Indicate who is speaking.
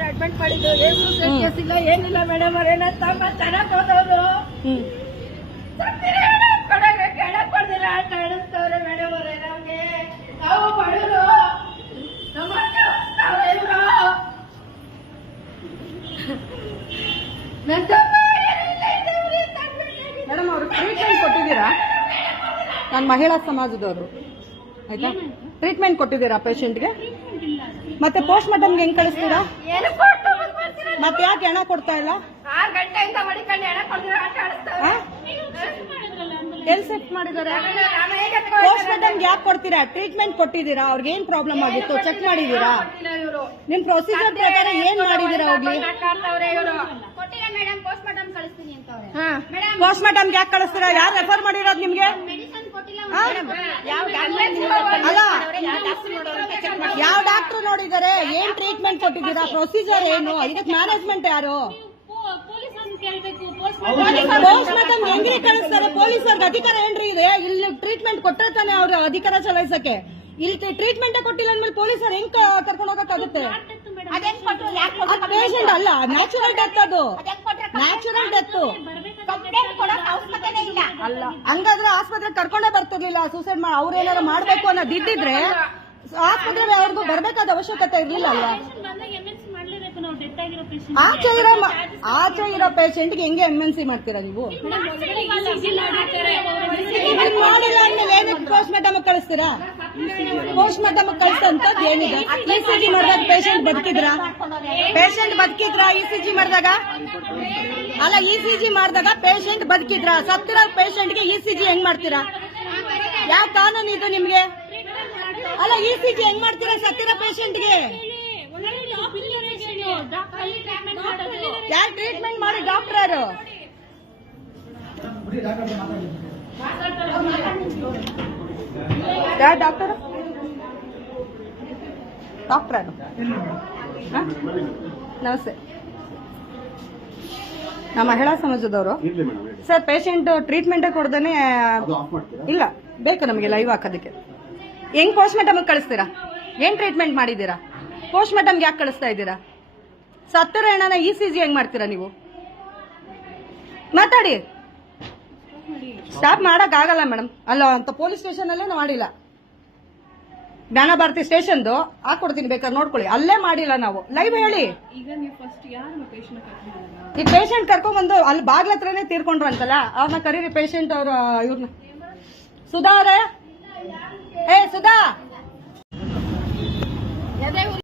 Speaker 1: ಅವ್ರು ಅಡ್ಮಿಟ್ ಮಾಡಿದ್ರು ಏನು ಕೇಸ್ ಇಲ್ಲ ಏನಿಲ್ಲ ಮೇಡಮ್ ಅವ್ರ ಏನ ತಮ್ಮ ಚೆನ್ನಾಗ್ ಹೋದವರು
Speaker 2: ಹ್ಮ್.
Speaker 1: ಸತ್ತಿರ ಕೊಡಕ್ಕೆ ಕೆಳಕ್ ಕೊಡ್ದಿಲ್ಲ ಆಟ ಆಡಿಸ್ತವ್ರೆ ಮೇಡಮ್ ಅವ್ರೆ ನಮ್ಗೆ. ನಾವು ಬಡವರು. ನಮ್ಮ.
Speaker 2: ಮೇಡಮ್ ಅವ್ರು ಟ್ರೀಟ್ಮೆಂಟ್ ಕೊಟ್ಟಿದ್ದೀರಾ? ನಾನು ಮಹಿಳಾ ಸಮಾಜದವರು. ಆಯ್ತಾ? ಟ್ರೀಟ್ಮೆಂಟ್ ಕೊಟ್ಟಿದ್ದೀರಾ ಪೇಷಂಟ್ಗೆ ಮತ್ತೆ ಪೋಸ್ಟ್ ಮಾರ್ಟಮ್ಗೆ ಹೆಂಗ್ ಕಳಿಸ್ತೀರಾ? ಮತ್ತೆ ಯಾಕೆ ಹಣ ಕೊಡ್ತಾ ಇಲ್ಲ? ಎಲ್ ಸೆಟ್ ಮಾಡಿದ್ದಾರೆ?
Speaker 1: ನಾನು
Speaker 2: ಪೋಸ್ಟ್ ಮಾರ್ಟಮ್ಗೆ ಯಾಕೆ ಕೊಡ್ತೀರಾ? ಟ್ರೀಟ್ಮೆಂಟ್ ಕೊಟ್ಟಿದ್ದೀರಾ? ಅವ್ರಿಗೆ ಏನ್ ಪ್ರಾಬ್ಲಮ್ ಆಗಿತ್ತು? ಚೆಕ್ ಮಾಡಿದೀರಾ ನಿಮ್ ಪ್ರೊಸೀಜರ್ ಪ್ರಕಾರ ಏನ್ ಮಾಡಿದೀರಾ ಹೋಗ್ಲಿ?
Speaker 3: ಪೋಸ್ಟ್ ಮಾರ್ಟಮ್
Speaker 2: ಮಾರ್ಟಮ್ಗೆ ಯಾಕೆ ಕಳಿಸ್ತೀರಾ? ಯಾರು ರೆಫರ್ ಮಾಡಿರೋದು ನಿಮ್ಗೆ?
Speaker 3: ಮೆಡಿಸನ್ ಕೊಟ್ಟಿಲ್ಲ
Speaker 2: ಆ?
Speaker 1: ಯಾವ
Speaker 2: ಅಲ್ಲ ಯಾವ ಡಾಕ್ಟರ್ ನೋಡಿದ್ದಾರೆ? ಏನ್ ಟ್ರೀಟ್ಮೆಂಟ್ ಕೊಟ್ಟಿದ್ದೀರಾ? ಪ್ರೊಸೀಜರ್ ಏನು? ಇದಕ್ಕೆ ಮ್ಯಾನೇಜ್ಮೆಂಟ್ ಯಾರು? ಪೋಸ್ಟ್ ಮಾರ್ಟಮ್ ಹೆಂಗ್ರಿ ಕಳಿಸ್ತಾರೆ? ಪೊಲೀಸರ್ಗೆ ಅಧಿಕಾರ ಏನ್ರಿ ಇದೆ? ಇಲ್ಲಿ ಟ್ರೀಟ್ಮೆಂಟ್ ಕೊಟ್ಟರೆ ತಾನೆ ಅವ್ರ ಅಧಿಕಾರ ಚಲಾಯಿಸಕ್ಕೆ. ಇಲ್ಲಿ ಟ್ರೀಟ್ಮೆಂಟ್ ಕೊಟ್ಟಿಲ್ಲ ಅಂದ್ಮೇಲೆ ಪೊಲೀಸರು ಹೆಂಗ್ ಕರ್ಕೊಂಡು ಹೋಗಕ್ಕಾಗುತ್ತೆ? ಪೇಷಂಟ್ ಅಲ್ಲ. ನ್ಯಾಚುರಲ್ ಡೆತ್ ಅದು. ನ್ಯಾಚುರಲ್ ಡೆತ್ ಅಲ್ಲ ಹಂಗಾದ್ರೆ ಆಸ್ಪತ್ರೆ ಕರ್ಕೊಂಡೇ ಬರ್ತಿರ್ಲಿಲ್ಲ ಸೂಸೈಡ್ ಮಾಡಿ ಅವ್ರ ಏನಾರು ಮಾಡ್ಬೇಕು ಅನ್ನೋದು ಇದ್ದಿದ್ರೆ ಆಸ್ಪತ್ರೆಗೆ ಅವ್ರಿಗೂ ಬರ್ಬೇಕಾದ ಅವಶ್ಯಕತೆ ಇರ್ಲಿಲ್ಲ ಅಲ್ವಾ? ಆಚೆ ಇರೋ ಮ- ಆಚೆ ಇರೋ ಪೇಷಂಟ್ಗೆ ಹೆಂಗೆ ಎಂ ಎನ್ ಸಿ ಮಾಡ್ತೀರಾ ನೀವು? ಮಾಡಿಲ್ಲ ಅಂದ್ಮೇಲೆ ಏನಕ್ಕೆ ಪೋಸ್ಟ್ ಮಾರ್ಟಮ್ ಕಳಿಸ್ತೀರಾ? ಪೋಸ್ಟ್ ಮಾರ್ಟಮ್ ಕಳಿಸಂತದ್ದು ಏನಿದೆ? ಇ ಸಿ ಜಿ ಮಾಡಿದಾಗ ಪೇಷಂಟ್ ಬದುಕಿದ್ರ? ಪೇಷಂಟ್ ಬದುಕಿದ್ರ ಇ ಸಿ ಜಿ ಮಾಡಿದಾಗ? ಅಲ್ಲ ಇ ಸಿ ಜಿ ಮಾಡಿದಾಗ ಪೇಷಂಟ್ ಬದುಕಿದ್ರಾ? ಸತ್ತಿರೋ ಪೇಷಂಟ್ಗೆ ಇ ಸಿ ಜಿ ಹೆಂಗ್ ಮಾಡ್ತೀರಾ? ಯಾವ ಕಾನೂನು ಇದು ನಿಮ್ಗೆ? ಅಲ್ಲ ಇ ಸಿ ಜಿ ಹೆಂಗ್ ಮಾಡ್ತೀರಾ ಸತ್ತಿರೋ ಪೇಷಂಟ್ಗೆ ಯಾರು ಟ್ರೀಟ್ಮೆಂಟ್ ಮಾಡಿ ಡಾಕ್ಟರ್ ಯಾರು ಯಾರು ಡಾಕ್ಟರ್ ಡಾಕ್ಟರ್ ಯಾರು? ನಮಸ್ತೆ. ನಮ್ಮ ಮಹಿಳಾ ಸಮಾಜದವರು. ಸರ್ ಪೇಷಂಟ್ ಟ್ರೀಟ್ಮೆಂಟ್ ಕೊಡ್ದೇನೆ ಇಲ್ಲ ಬೇಕು ನಮಗೆ ಲೈವ್ ಹಾಕೋದಕ್ಕೆ. ಹೆಂಗ್ ಪೋಸ್ಟ್ ಮಾರ್ಟಮ್ಗೆ ಕಳಿಸ್ತೀರಾ? ಏನ್ ಟ್ರೀಟ್ಮೆಂಟ್ ಮಾಡಿದ್ದೀರಾ? ಪೋಸ್ಟ್ ಮಾರ್ಟಮ್ಗೆ ಯಾಕೆ ಕಳಿಸ್ತಾ ಇದ್ದೀರಾ? ಸತ್ತರ ಹೆಣನ ಇ ಸಿ ಜಿ ಹೆಂಗ್ ಮಾಡ್ತೀರಾ ನೀವು? ಮಾತಾಡಿ. ಸ್ಟಾಪ್ ಮಾಡಕ್ ಆಗಲ್ಲ ಮೇಡಮ್ ಅಲ್ಲ ಅಂತ ಪೊಲೀಸ್ ಸ್ಟೇಷನ್ ಅಲ್ಲೇ ಮಾಡಿಲ್ಲ. ಜ್ಞಾನ ಭಾರತಿ ಸ್ಟೇಷನ್ದು ಹಾಕೊಡ್ತೀನಿ ಬೇಕಾದ್ರೆ ನೋಡ್ಕೊಳ್ಳಿ. ಅಲ್ಲೇ ಮಾಡಿಲ್ಲ ನಾವು. ಲೈವ್ ಹೇಳಿ. ಈ ಪೇಷಂಟ್ ಕರ್ಕೊಂಡ್ಬಂದು ಅಲ್ಲಿ ಬಾಗ್ಲ ಹತ್ರನೇ ತೀರ್ಕೊಂಡ್ರು ಅಂತಲ್ಲ ಅವ್ರನ್ನ ಕರೀರಿ ಪೇಷಂಟ್ ಅವ್ರ ಇವ್ರನ್ನ ಸುಧಾ ಅವರೇ? ಏ ಸುಧಾ!